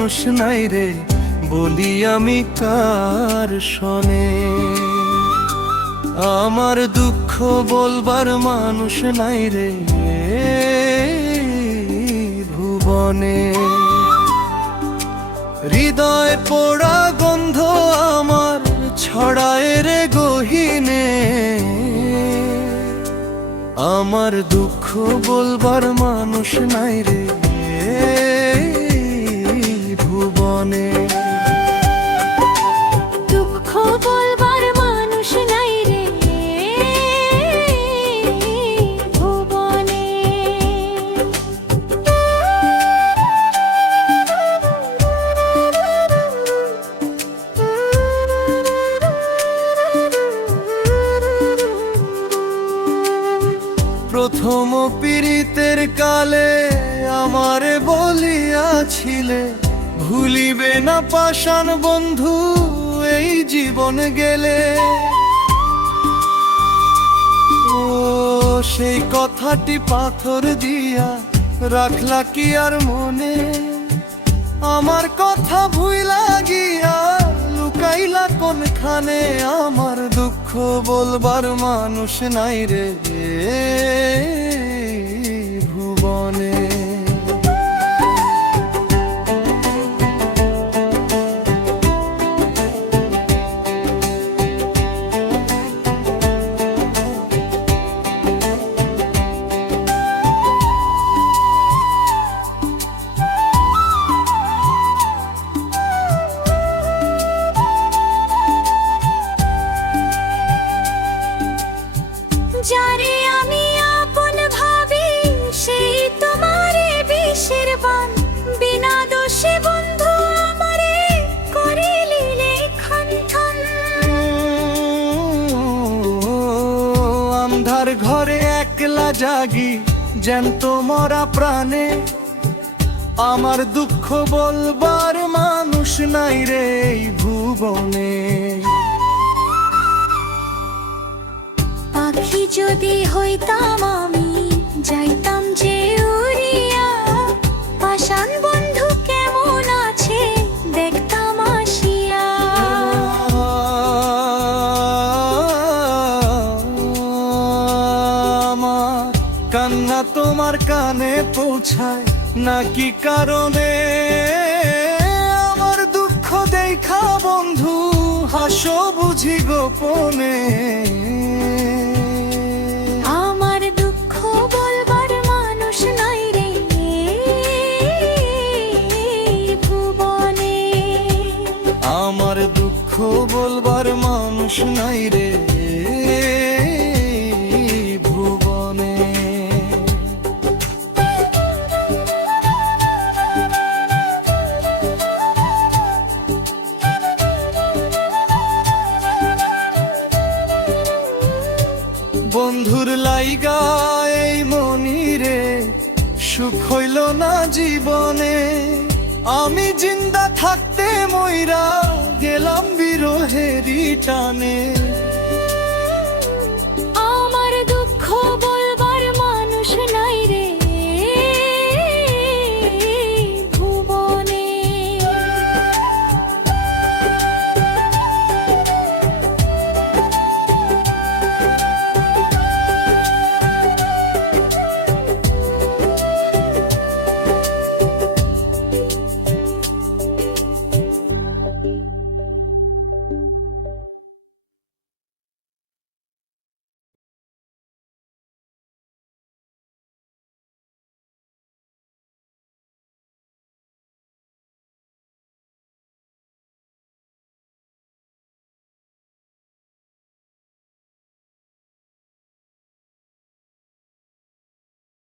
মানুষ নাই রে, বলি আমি কার শনে। আমার দুঃখ বলবার মানুষ নাই রে ভুবনে। হৃদয় পোড়া গন্ধ আমার ছড়ায় রে গহীনে। আমার দুঃখ বলবার মানুষ নাই রে ভুবনে। দুঃখ বলবার মানুষ নাই রে ভুবনে। প্রথম পীড়িতের কালে আমারে বলিয়াছিলে, ভুলিবে না পাষাণ বন্ধু এই জীবন গেলে। ও সেই কথাটি পাথর দিয়া রাখলা কি আর মনে? আমার কথা ভুইলা গিয়া লুকাইলা কোনখানে? আমার দুঃখ বলবার মানুষ নাই রে ভুবনে। যারে আমি আপন ভাবি সেই তোমারে বিষের বান। বিনা দোষে বন্ধু আমারে করিলিলে খণ্ঠন। আন্ধার ঘরে একলা জাগি জ্যান্ত মরা প্রাণে। আমার দুঃখ বলবার মানুষ নাই রে এই ভুবনে। পাখি যদি হইতাম আমি যাইতাম যে উড়িয়া। পাষাণ বন্ধু কেমন আছে দেখতাম আসিয়া। আমার কান্না তোমার কানে পৌঁছায় নাকি কারণে? আমার দুঃখ দেখা বন্ধু হাসো বুঝি গোপনে। আমার দুঃখ বলবার মানুষ নাই রে ভুবনে। আমার দুঃখ বলবার মানুষ নাই রে ভুবনে। বন্ধুর লাইগা এই মনিরে সুখ হইল না জীবনে। আমি জিন্দা থাকতে মইরা গেলাম বিরহেরই টানে।